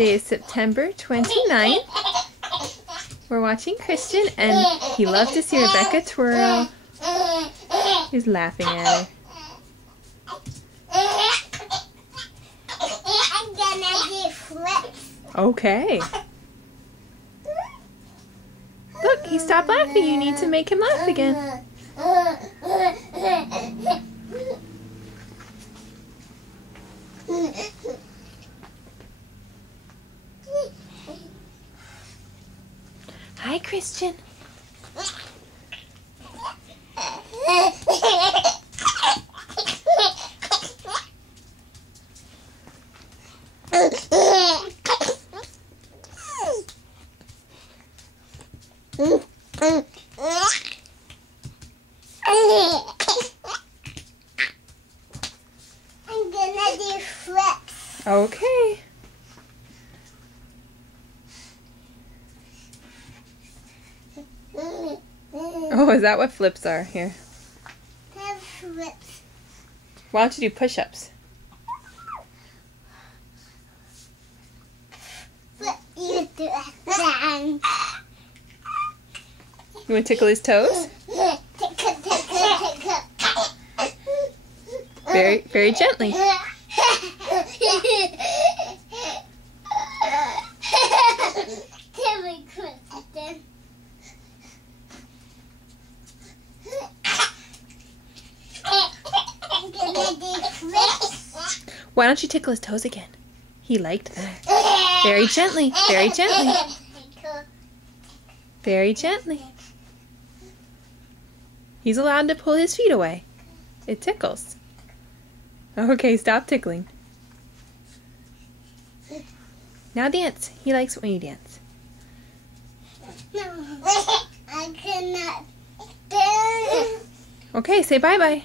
Today is September 29th. We're watching Christian, and he loves to see Rebecca twirl. He's laughing at her. I'm gonna do flips. Okay. Look, he stopped laughing. You need to make him laugh again. Hi, Christian. I'm gonna do flips. Okay. Oh, is that what flips are? Here. Have flips. Why don't you do push-ups? Flip you do it. You want to tickle his toes? Very, very gently. Why don't you tickle his toes again? He liked that. Very gently, very gently. Very gently. He's allowed to pull his feet away. It tickles. Okay, stop tickling. Now dance. He likes it when you dance. No, I cannot dance. Okay, say bye-bye.